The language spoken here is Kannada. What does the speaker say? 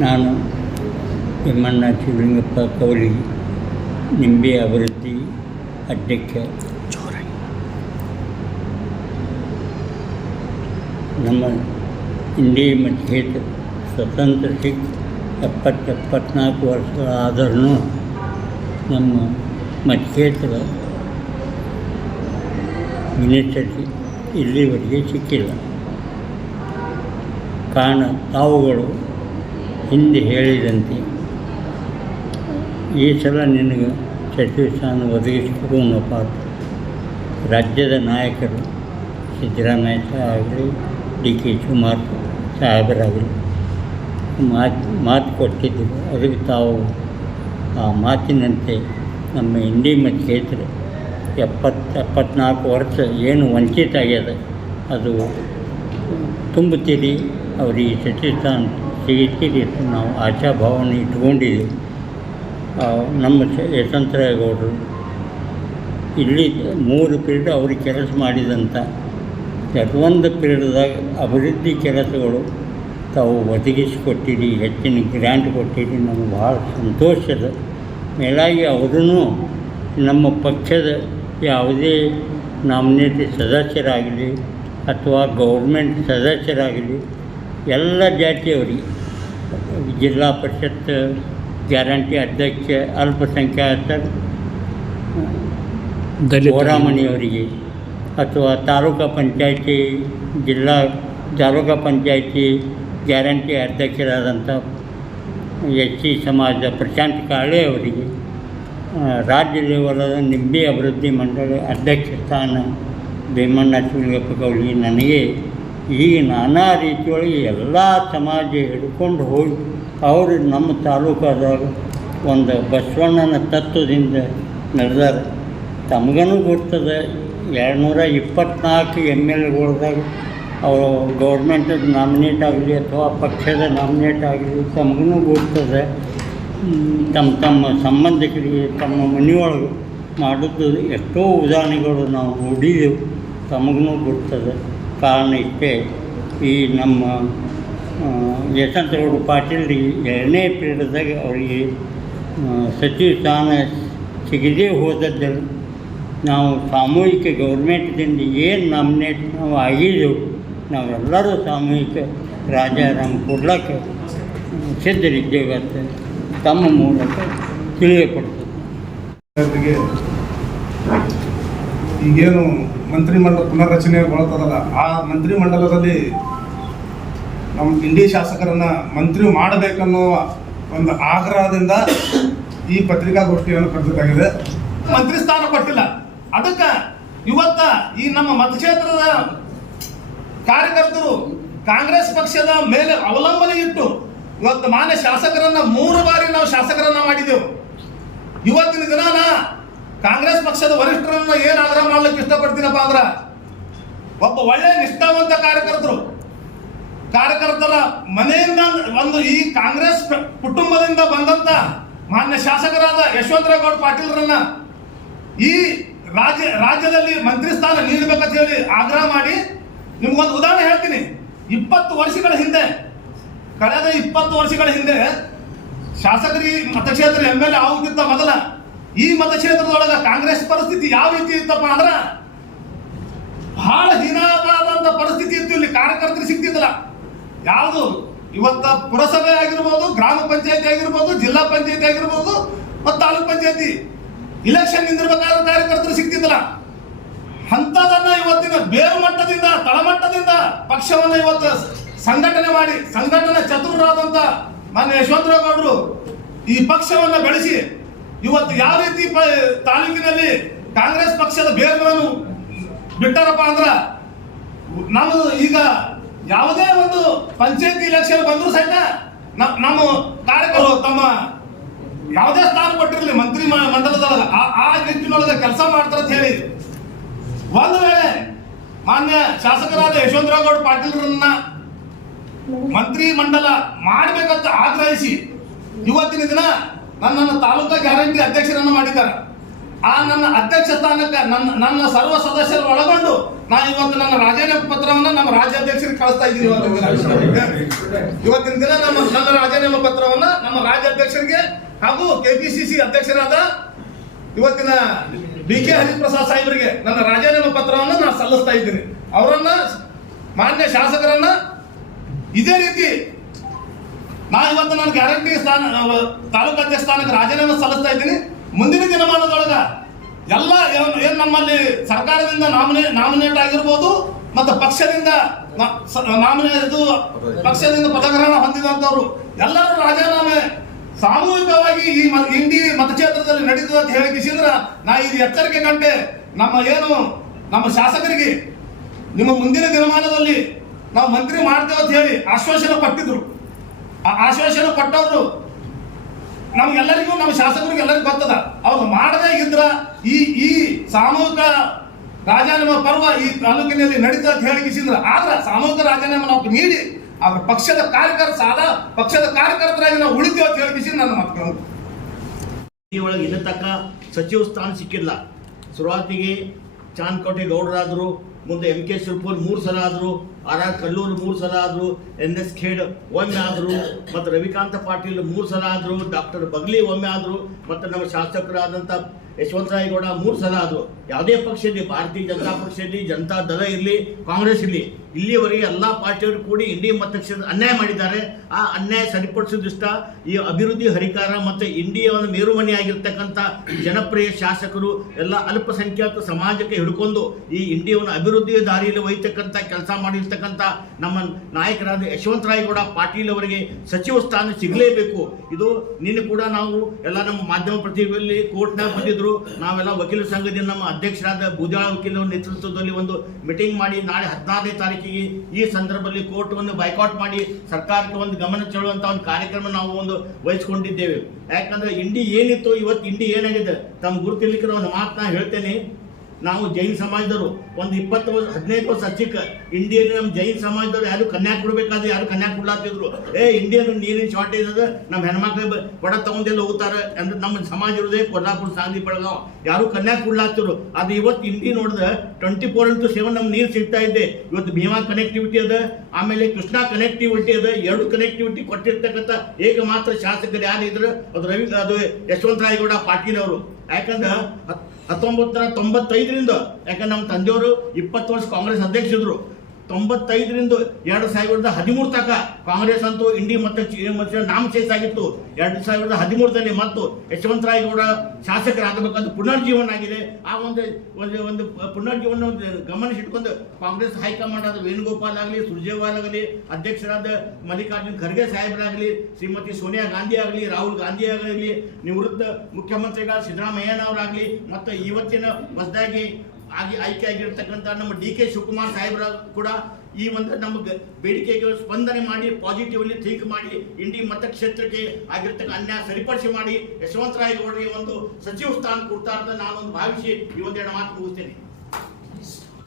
ನಾನು ತಿಮ್ಮಣ್ಣ ಶಿವಲಿಂಗಪ್ಪ ಕೌಲಿ, ನಿಂಬೆ ಅಭಿವೃದ್ಧಿ ಅಧ್ಯಕ್ಷ. ನಮ್ಮ ಇಂಡಿ ಮತಕ್ಷೇತ್ರ ಸ್ವತಂತ್ರ ಸಿಕ್ಕ 74 ವರ್ಷ ಆದರೂ ನಮ್ಮ ಮತಕ್ಷೇತ್ರ ಮಿನಿಸ್ಟರ್ಗೆ ಇಲ್ಲಿವರೆಗೆ ಸಿಕ್ಕಿಲ್ಲ. ಕಾರಣ ತಾವುಗಳು ಹಿಂದೆ ಹೇಳಿದಂತೆ ಈ ಸಲ ನಿನಗೆ ಸಚಿವ ಸ್ಥಾನ ಒದಗಿಸಿಕೊಡುವನಪ್ಪ. ರಾಜ್ಯದ ನಾಯಕರು ಸಿದ್ದರಾಮಯ್ಯ ಸಾಹೇಬ್ ಆಗಲಿ, ಡಿ ಕೆ ಶಿವಕುಮಾರ್ ಸಾಹೇಬರಾಗಲಿ ಮಾತು ಕೊಟ್ಟಿದ್ದರು. ಅದಕ್ಕೆ ತಾವು ಆ ಮಾತಿನಂತೆ ನಮ್ಮ ಇಂಡಿ ಮತಕ್ಷೇತ್ರ 74 ವರ್ಷ ಏನು ವಂಚಿತ ಆಗ್ಯದ ಅದು ತುಂಬುತ್ತೀರಿ, ಅವರಿಗೆ ಸಚಿವ ಸ್ಥಾನ ಸಿಗುತ್ತೀರಿ ಅಂತ ನಾವು ಆಶಾಭಾವನೆ ಇಟ್ಕೊಂಡಿದ್ದೀವಿ. ನಮ್ಮ ಯಶವಂತರಾಯಗೌಡರು ಇಲ್ಲಿ 3 ಪೀರಿಯಡ್ ಅವ್ರಿಗೆ ಕೆಲಸ ಮಾಡಿದಂಥ ಕೆಲವೊಂದು ಪೀರಿಯಡ್ದಾಗ ಅಭಿವೃದ್ಧಿ ಕೆಲಸಗಳು ತಾವು ಒದಗಿಸಿಕೊಟ್ಟಿರಿ, ಹೆಚ್ಚಿನ ಗ್ರ್ಯಾಂಟ್ ಕೊಟ್ಟಿರಿ, ನಮಗೆ ಭಾಳ ಸಂತೋಷದ. ಮೇಲಾಗಿ ಅವರೂ ನಮ್ಮ ಪಕ್ಷದ ಯಾವುದೇ ನಾಮಿನೇಟಿ ಸದಸ್ಯರಾಗಲಿ ಅಥವಾ ಗೌರ್ಮೆಂಟ್ ಸದಸ್ಯರಾಗಲಿ ಎಲ್ಲ ಜಾತಿಯವರಿಗೆ, ಜಿಲ್ಲಾ ಪರಿಷತ್ ಗ್ಯಾರಂಟಿ ಅಧ್ಯಕ್ಷ ಅಲ್ಪಸಂಖ್ಯಾತ ಹೋರಾಮಣಿಯವರಿಗೆ ಅಥವಾ ತಾಲೂಕು ಪಂಚಾಯಿತಿ ತಾಲೂಕು ಪಂಚಾಯಿತಿ ಗ್ಯಾರಂಟಿ ಅಧ್ಯಕ್ಷರಾದಂಥ ಎಸ್ ಸಿ ಸಮಾಜದ ಪ್ರಶಾಂತ್ ಕಾಳೆ ಅವರಿಗೆ, ರಾಜ್ಯ ಲೆವೆಲದ ನಿಂಬೆ ಅಭಿವೃದ್ಧಿ ಮಂಡಳಿ ಅಧ್ಯಕ್ಷ ಸ್ಥಾನ ಭೀಮಣ್ಣ ಶಿವಲಿಂಗಪ್ಪ ಕೌಲಿ ನನಗೆ ಈ ನಾನಾ ರೀತಿಯೊಳಗೆ ಎಲ್ಲ ಸಮಾಜ ಹಿಡ್ಕೊಂಡು ಹೋಗಿ ಅವರು ನಮ್ಮ ತಾಲೂಕಾದಾಗ ಒಂದು ಬಸವಣ್ಣನ ತತ್ವದಿಂದ ನಡೆದಾರೆ. ತಮಗನೂ ಗೊತ್ತದೆ 224 MLಗಳದಾಗ ಅವರು ಗೌರ್ಮೆಂಟದ ನಾಮಿನೇಟ್ ಆಗಲಿ ಅಥವಾ ಪಕ್ಷದ ನಾಮಿನೇಟ್ ಆಗಲಿ ತಮಗೂ ಗೊತ್ತದೆ. ತಮ್ಮ ಸಂಬಂಧಿಕರಿಗೆ ತಮ್ಮ ಮನೆಯೊಳಗೆ ಮಾಡೋದು ಎಷ್ಟೋ ಉದಾಹರಣೆಗಳು ನಾವು ನೋಡಿದೆವು, ತಮಗೂ ಗೊತ್ತದೆ. ಕಾರಣ ಇಷ್ಟೇ, ಈ ನಮ್ಮ ಯಶವಂತಗೌಡ ಪಾಟೀಲ್ರಿಗೆ 2ನೇ ಪೀರಿಯಡ್ದಾಗ ಅವರಿಗೆ ಸಚಿವ ಸ್ಥಾನ ಸಿಗದೇ ಹೋದದ್ದು ನಾವು ಸಾಮೂಹಿಕ ಗೌರ್ಮೆಂಟ್ದಿಂದ ಏನು ನಾಮಿನೇಟ್ ನಾವು ಆಗಿದ್ದೆವು, ನಾವೆಲ್ಲರೂ ಸಾಮೂಹಿಕ ರಾಜಾರಾಮ್ ಕೊಡ್ಲಿಕ್ಕೆ ಸಿದ್ಧರಿದ್ದೇವೆ ಅಂತ ತಮ್ಮ ಮೂಲಕ ತಿಳಿಯಪಡ್ತದೆ. ಈಗೇನು ಮಂತ್ರಿಮಂಡಲ ಪುನರ್ರಚನೆಗೊಳ್ತದಲ್ಲ, ಆ ಮಂತ್ರಿಮಂಡಲದಲ್ಲಿ ನಮ್ಮ ಇಂಡಿ ಶಾಸಕರನ್ನು ಮಂತ್ರಿ ಮಾಡಬೇಕನ್ನೋ ಒಂದು ಆಗ್ರಹದಿಂದ ಈ ಪತ್ರಿಕಾಗೋಷ್ಠಿಯನ್ನು ಕರೆದಿದ್ದಾಗಿದೆ. ಮಂತ್ರಿ ಸ್ಥಾನ ಕೊಟ್ಟಿಲ್ಲ, ಅದಕ್ಕೆ ಇವತ್ತ ಈ ನಮ್ಮ ಮತಕ್ಷೇತ್ರದ ಕಾರ್ಯಕರ್ತರು ಕಾಂಗ್ರೆಸ್ ಪಕ್ಷದ ಮೇಲೆ ಅವಲಂಬನೆ ಇಟ್ಟು ಇವತ್ತು ಮಾನ್ಯ ಶಾಸಕರನ್ನ 3 ಬಾರಿ ನಾವು ಶಾಸಕರನ್ನ ಮಾಡಿದೆವು. ಇವತ್ತಿನ ದಿನಾನ ಕಾಂಗ್ರೆಸ್ ಪಕ್ಷದ ವರಿಷ್ಠರನ್ನ ಏನು ಆಗ್ರಹ ಮಾಡ್ಲಿಕ್ಕೆ ಇಷ್ಟಪಡ್ತೀನಪ್ಪ ಅಂದ್ರೆ, ಒಬ್ಬ ಒಳ್ಳೆ ನಿಷ್ಠಾವಂತ ಕಾರ್ಯಕರ್ತರ ಮನೆಯಿಂದ ಒಂದು ಈ ಕಾಂಗ್ರೆಸ್ ಕುಟುಂಬದಿಂದ ಬಂದಂತ ಮಾನ್ಯ ಶಾಸಕರಾದ ಯಶವಂತರಾಯಗೌಡ ಪಾಟೀಲ್ರನ್ನ ಈ ರಾಜ್ಯದಲ್ಲಿ ಮಂತ್ರಿ ಸ್ಥಾನ ನೀಡಬೇಕಂತ ಹೇಳಿ ಆಗ್ರಹ ಮಾಡಿ, ನಿಮ್ಗೊಂದು ಉದಾಹರಣೆ ಹೇಳ್ತೀನಿ. 20 ವರ್ಷಗಳ ಹಿಂದೆ, ಕಳೆದ 20 ವರ್ಷಗಳ ಹಿಂದೆ ಶಾಸಕರಿ ಮತಕ್ಷೇತ್ರ MLA ಆಗುತ್ತಿದ್ದ ಮೊದಲ ಈ ಮತಕ್ಷೇತ್ರದೊಳಗ ಕಾಂಗ್ರೆಸ್ ಪರಿಸ್ಥಿತಿ ಯಾವ ರೀತಿ ಇತ್ತಪ್ಪ ಅಂದ್ರ ಬಹಳ ಹೀನಾವಾದಂತ ಪರಿಸ್ಥಿತಿ ಇತ್ತು. ಇಲ್ಲಿ ಕಾರ್ಯಕರ್ತರು ಸಿಗ್ತಿದ್ದಿಲ್ಲ. ಯಾವುದು ಇವತ್ತ ಪುರಸಭೆ ಆಗಿರ್ಬೋದು, ಗ್ರಾಮ ಪಂಚಾಯತಿ ಆಗಿರ್ಬೋದು, ಜಿಲ್ಲಾ ಪಂಚಾಯತಿ ಆಗಿರ್ಬೋದು ಮತ್ತು ತಾಲೂಕ್ ಪಂಚಾಯತಿ ಇಲೆಕ್ಷನ್ ನಿಂದಿರ್ಬೇಕಾದ್ರೆ ಕಾರ್ಯಕರ್ತರು ಸಿಗ್ತಿದ್ದಿಲ್ಲ. ಅಂತದನ್ನ ಇವತ್ತಿನ ಬೇರು ಮಟ್ಟದಿಂದ ತಳಮಟ್ಟದಿಂದ ಪಕ್ಷವನ್ನು ಇವತ್ತು ಸಂಘಟನೆ ಮಾಡಿ, ಸಂಘಟನೆ ಚತುರರಾದಂತ ಮಾನ್ಯ ಯಶವಂತರಾಯಗೌಡರು ಈ ಪಕ್ಷವನ್ನು ಬೆಳೆಸಿ ಇವತ್ತು ಯಾವ ರೀತಿ ತಾಲೂಕಿನಲ್ಲಿ ಕಾಂಗ್ರೆಸ್ ಪಕ್ಷದ ಬೇರುಗಳನ್ನು ಬಿಟ್ಟಾರಪ್ಪ ಅಂದ್ರ, ನಾವು ಈಗ ಯಾವುದೇ ಒಂದು ಪಂಚಾಯತಿ ಇಲೆಕ್ಷನ್ ಬಂದರೂ ಸಹಿತ ನಮ್ಮ ಕಾರ್ಯಕರ್ತರು ತಮ್ಮ ಯಾವುದೇ ಸ್ಥಾನ ಕೊಟ್ಟಿರಲಿ ಮಂತ್ರಿ ಮಂಡಲದೊಳಗ ಆ ನಿಟ್ಟಿನೊಳಗೆ ಕೆಲಸ ಮಾಡ್ತಾರ ಅಂತ ಹೇಳಿ, ಒಂದು ವೇಳೆ ಮಾನ್ಯ ಶಾಸಕರಾದ ಯಶವಂತರಾಯಗೌಡ ಪಾಟೀಲ್ರನ್ನ ಮಂತ್ರಿ ಮಂಡಲ ಮಾಡಬೇಕಂತ ಆಗ್ರಹಿಸಿ ಇವತ್ತಿನ ದಿನ ನನ್ನನ್ನು ತಾಲೂಕಾ ಗ್ಯಾರಂಟಿ ಅಧ್ಯಕ್ಷರನ್ನು ಮಾಡಿದ್ದಾರೆ. ಆ ನನ್ನ ಅಧ್ಯಕ್ಷ ಸ್ಥಾನಕ್ಕೆ ನನ್ನ ಸರ್ವ ಸದಸ್ಯರು ಒಳಗೊಂಡು ನಾನು ಇವತ್ತು ನನ್ನ ರಾಜೀನಾಮೆ ಪತ್ರವನ್ನು ನಮ್ಮ ರಾಜ್ಯಾಧ್ಯಕ್ಷರಿಗೆ ಕಳಿಸ್ತಾ ಇದ್ದೀನಿ. ಇವತ್ತಿನ ದಿನ ನನ್ನ ರಾಜೀನಾಮೆ ಪತ್ರವನ್ನು ನಮ್ಮ ರಾಜ್ಯಾಧ್ಯಕ್ಷರಿಗೆ ಹಾಗೂ ಕೆಪಿಸಿಸಿ ಅಧ್ಯಕ್ಷರಾದ ಇವತ್ತಿನ ಡಿ.ಕೆ. ಹರಿಪ್ರಸಾದ್ ಸಾಹೇಬರಿಗೆ ನನ್ನ ರಾಜೀನಾಮೆ ಪತ್ರವನ್ನು ನಾನು ಸಲ್ಲಿಸ್ತಾ ಇದ್ದೀನಿ. ಅವರನ್ನ ಮಾನ್ಯ ಶಾಸಕರನ್ನ ಇದೇ ರೀತಿ ಇವತ್ತು ನಾನು ಗ್ಯಾರಂಟಿ ತಾಲೂಕು ಅಧ್ಯಕ್ಷ ಸ್ಥಾನಕ್ಕೆ ರಾಜೀನಾಮೆ ಸಲ್ಲಿಸ್ತಾ ಇದ್ದೀನಿ. ಮುಂದಿನ ದಿನಮಾನದೊಳಗ ಎಲ್ಲ ಏನ್ ನಮ್ಮಲ್ಲಿ ಸರ್ಕಾರದಿಂದ ನಾಮಿನೇಟ್ ಆಗಿರ್ಬೋದು ಮತ್ತು ಪಕ್ಷದಿಂದ ಪಕ್ಷದಿಂದ ಪದಗ್ರಹಣ ಹೊಂದಿದಂತವ್ರು ಎಲ್ಲರೂ ರಾಜೀನಾಮೆ ಸಾಮೂಹಿಕವಾಗಿ ಈ ಇಂಡಿ ಮತಕ್ಷೇತ್ರದಲ್ಲಿ ನಡೀತದೆ ಅಂತ ಹೇಳಿಕಿಸಿದ್ರ ನಾ ಇದು ಎಚ್ಚರಿಕೆ ಗಂಟೆ ನಮ್ಮ ಶಾಸಕರಿಗೆ ನಿಮ್ಮ ಮುಂದಿನ ದಿನಮಾನದಲ್ಲಿ ನಾವು ಮಂತ್ರಿ ಮಾಡ್ತೇವೆ ಅಂತ ಹೇಳಿ ಆಶ್ವಾಸನೆ ಕೊಟ್ಟಿದ್ರು. ಆ ಆಶ್ವಾಸನೆ ಕೊಟ್ಟವರು ನಮ್ಗೆಲ್ಲರಿಗೂ ನಮ್ಮ ಶಾಸಕರಿಗೆ ಎಲ್ಲರಿಗೂ ಗೊತ್ತದ. ಅವ್ರು ಮಾಡದೇ ಇದ್ರ ಈ ಸಾಮೂಹಿಕ ರಾಜೀನಾಮೆ ಪರ್ವ ಈ ತಾಲೂಕಿನಲ್ಲಿ ನಡೀತದೆ ಅಂತ ಹೇಳಿಕಿಸಿದ್ರ ಆದ್ರೆ ಸಾಮೂಹಿಕ ರಾಜೀನಾಮೆ ನಾವು ನೀಡಿ ಅವ್ರ ಪಕ್ಷದ ಕಾರ್ಯಕರ್ತರಾಗಿ ನಾವು ಉಳಿತೇವೆ ಅಂತ ಹೇಳಿಕಿಸಿ ನನ್ನ ಮಾತು. ಈ ಒಳಗೆ ಇನ್ನು ತಕ್ಕ ಸಚಿವ ಸ್ಥಾನ ಸಿಕ್ಕಿಲ್ಲ. ಶುರುವಾತಿಗೆ ಚಾಂದಕೋಟೆ ಗೌಡರಾದರು, ಮುಂದೆ ಎಂ ಕೆ ಶಿರ್ಪೂರ್ 3 ಸಲ ಆದರು, R.R. ಕಲ್ಲೂರು 3 ಸಲ ಆದರು, N.S. ಖೇಡ್ ಒಮ್ಮೆ ಆದರು, ಮತ್ತು ರವಿಕಾಂತ ಪಾಟೀಲ್ 3 ಸಲ ಆದರು, ಡಾಕ್ಟರ್ ಬಗ್ಲಿ ಒಮ್ಮೆ ಆದರು, ಮತ್ತು ನಮ್ಮ ಶಾಸಕರಾದಂಥ ಯಶವಂತರಾಯಗೌಡ 3 ಸಲ ಆದರು. ಯಾವುದೇ ಪಕ್ಷ ಇರಲಿ, ಭಾರತೀಯ ಜನತಾ ಪಕ್ಷ ಇರಲಿ, ಜನತಾ ದಳ ಇರಲಿ, ಕಾಂಗ್ರೆಸ್ ಇರಲಿ, ಇಲ್ಲಿಯವರೆಗೆ ಎಲ್ಲ ಪಾರ್ಟಿಯವರು ಕೂಡಿ ಇಂಡಿ ಮತಕ್ಷೇತ್ರ ಅನ್ಯಾಯ ಮಾಡಿದ್ದಾರೆ. ಆ ಅನ್ಯಾಯ ಸರಿಪಡಿಸೋದಿಷ್ಟ ಈ ಅಭಿವೃದ್ಧಿ ಹರಿಕಾರ ಮತ್ತು ಇಂಡಿಯ ಒಂದು ಮೇರುಮನೆಯಾಗಿರ್ತಕ್ಕಂಥ ಜನಪ್ರಿಯ ಶಾಸಕರು ಎಲ್ಲ ಅಲ್ಪಸಂಖ್ಯಾತ ಸಮಾಜಕ್ಕೆ ಹಿಡ್ಕೊಂಡು ಈ ಇಂಡಿಯಾವನ್ನು ಅಭಿವೃದ್ಧಿಯ ದಾರಿಯಲ್ಲಿ ಒಯ್ತಕ್ಕಂಥ ಕೆಲಸ ಮಾಡಿರ್ತಕ್ಕಂಥ ನಮ್ಮ ನಾಯಕರಾದ ಯಶವಂತರಾಯಗೌಡ ಪಾಟೀಲ್ ಅವರಿಗೆ ಸಚಿವ ಸ್ಥಾನ ಸಿಗಲೇಬೇಕು. ಇದು ನಿನ್ನೆ ಕೂಡ ನಾವು ಎಲ್ಲ ನಮ್ಮ ಮಾಧ್ಯಮ ಪ್ರತಿನಿಧಿಗಳಲ್ಲಿ ಕೋರ್ಟ್ನಾಗ ಬಂದಿದ್ರು. ನಾವೆಲ್ಲ ವಕೀಲ ಸಂಘದಿಂದ ನಮ್ಮ ಅಧ್ಯಕ್ಷರಾದ ಬೂದ್ಯಾಳ ವಕೀಲರ ನೇತೃತ್ವದಲ್ಲಿ ಒಂದು ಮೀಟಿಂಗ್ ಮಾಡಿ ನಾಳೆ 16ನೇ ತಾರೀಕಿಗೆ ಈ ಸಂದರ್ಭದಲ್ಲಿ ಕೋರ್ಟ್ ಒಂದು ಬೈಕಾಟ್ ಮಾಡಿ ಸರ್ಕಾರಕ್ಕೆ ಒಂದು ಗಮನ ಚೆಲ್ಲುವಂತ ಒಂದು ಕಾರ್ಯಕ್ರಮ ನಾವು ಒಂದು ವಹಿಸ್ಕೊಂಡಿದ್ದೇವೆ. ಯಾಕಂದ್ರೆ ಇಂಡಿ ಏನಿತ್ತು, ಇವತ್ತು ಇಂಡಿ ಏನಾಗಿದೆ ತಮ್ಮ ಗುರುತಿರ್ಲಿಕ್ಕೆ ಒಂದು ಮಾತನ್ನ ಹೇಳ್ತೇನೆ. ನಾವು ಜೈನ ಸಮಾಜದವರು ಒಂದು 20 ವರ್ಷ 15 ವರ್ಷ ಹಚ್ಚಿಕ ಇಂಡಿಯನ್ ನಮ್ಮ ಜೈನ ಸಮಾಜದವ್ರು ಯಾರು ಕನ್ಯಾ ಕೊಡ್ಬೇಕಾದ್ರೆ ಯಾರು ಕನ್ಯಾ ಕೊಡ್ಲಾತಿದ್ರು. ಇಂಡಿಯನ್ ನೀರಿನ ಶಾರ್ಟೇಜ್ ಅದ, ನಮ್ಮ ಹೆಣ್ಮಕ್ಳು ಬಡ ತಗೊಂಡೆಲ್ಲ ಹೋಗ್ತಾರೆ ಅಂದ್ರೆ ನಮ್ಮ ಸಮಾಜ ಇರೋದೇ ಕೊಲ್ಲಾಪುರ, ಸಾಂಗ್ಲಿ, ಬೆಳಗಾವ್, ಯಾರು ಕನ್ಯಾ ಕೊಡ್ಲಾತಿದ್ರು. ಅದು ಇವತ್ತು ಇಂಡಿ ನೋಡಿದ್ರೆ 24/7 ನಮ್ಗೆ ನೀರು ಸಿಗ್ತಾ ಇದೆ. ಇವತ್ತು ಭೀಮಾ ಕನೆಕ್ಟಿವಿಟಿ ಅದ, ಆಮೇಲೆ ಕೃಷ್ಣಾ ಕನೆಕ್ಟಿವಿಟಿ ಅದ. 2 ಕನೆಕ್ಟಿವಿಟಿ ಕೊಟ್ಟಿರ್ತಕ್ಕಂಥ ಏಕಮಾತ್ರ ಶಾಸಕರು ಯಾರಿದ್ರು ಅದು ಯಶವಂತರಾಯಗೌಡ ಪಾಟೀಲ್ ಅವರು. ಯಾಕಂದ್ರೆ 1995ರಿಂದ ಯಾಕಂದ್ರೆ ನಮ್ಮ ತಂದೆಯವರು 20 ವರ್ಷ ಕಾಂಗ್ರೆಸ್ ಅಧ್ಯಕ್ಷರು. 95ರಿಂದ 2013 ತನಕ ಕಾಂಗ್ರೆಸ್ ಅಂತೂ ಇಂಡಿ ಮತ್ತೆ ನಾಮಶೇಷ ಆಗಿತ್ತು. 2013ರಲ್ಲಿ ಮತ್ತು ಯಶವಂತರಾಯಗೌಡ ಶಾಸಕರಾಗಬೇಕಂತ ಪುನರ್ಜೀವನ ಆಗಿದೆ. ಆ ಒಂದು ಪುನರ್ಜೀವನ ಗಮನಿಸಿಟ್ಕೊಂಡು ಕಾಂಗ್ರೆಸ್ ಹೈಕಮಾಂಡ್ ಆದ ವೇಣುಗೋಪಾಲ್ ಆಗಲಿ, ಸುರ್ಜೇವಾಲ್ ಆಗಲಿ, ಅಧ್ಯಕ್ಷರಾದ ಮಲ್ಲಿಕಾರ್ಜುನ್ ಖರ್ಗೆ ಸಾಹೇಬರಾಗಲಿ, ಶ್ರೀಮತಿ ಸೋನಿಯಾ ಗಾಂಧಿ ಆಗಲಿ, ರಾಹುಲ್ ಗಾಂಧಿ ಆಗಲಿ, ನಿವೃತ್ತ ಮುಖ್ಯಮಂತ್ರಿಗಳ ಸಿದ್ದರಾಮಯ್ಯನವರಾಗಲಿ, ಮತ್ತು ಇವತ್ತಿನ ಹೊಸದಾಗಿ ಆಯ್ಕೆ ಆಗಿರ್ತಕ್ಕಂಥ ನಮ್ಮ ಡಿ.ಕೆ. ಶಿವಕುಮಾರ್ ಸಾಹೇಬರ ಕೂಡ ಈ ಒಂದು ನಮಗೆ ಬೇಡಿಕೆಗೆ ಸ್ಪಂದನೆ ಮಾಡಿ ಪಾಸಿಟಿವ್ಲಿ ಥಿಂಕ್ ಮಾಡಿ ಇಂಡಿ ಮತಕ್ಷೇತ್ರಕ್ಕೆ ಆಗಿರ್ತಕ್ಕ ಅನ್ಯಾಯ ಸರಿಪಡಿಸಿ ಮಾಡಿ ಯಶವಂತರಾಯಗೌಡರಿಗೆ ಒಂದು ಸಚಿವ ಸ್ಥಾನ ಕೊಡ್ತಾ ಅಂತ ನಾನೊಂದು ಭಾವಿಸಿ ಈ ಒಂದೆರಡು ಮಾತು ಮುಗಿಸ್ತೇನೆ.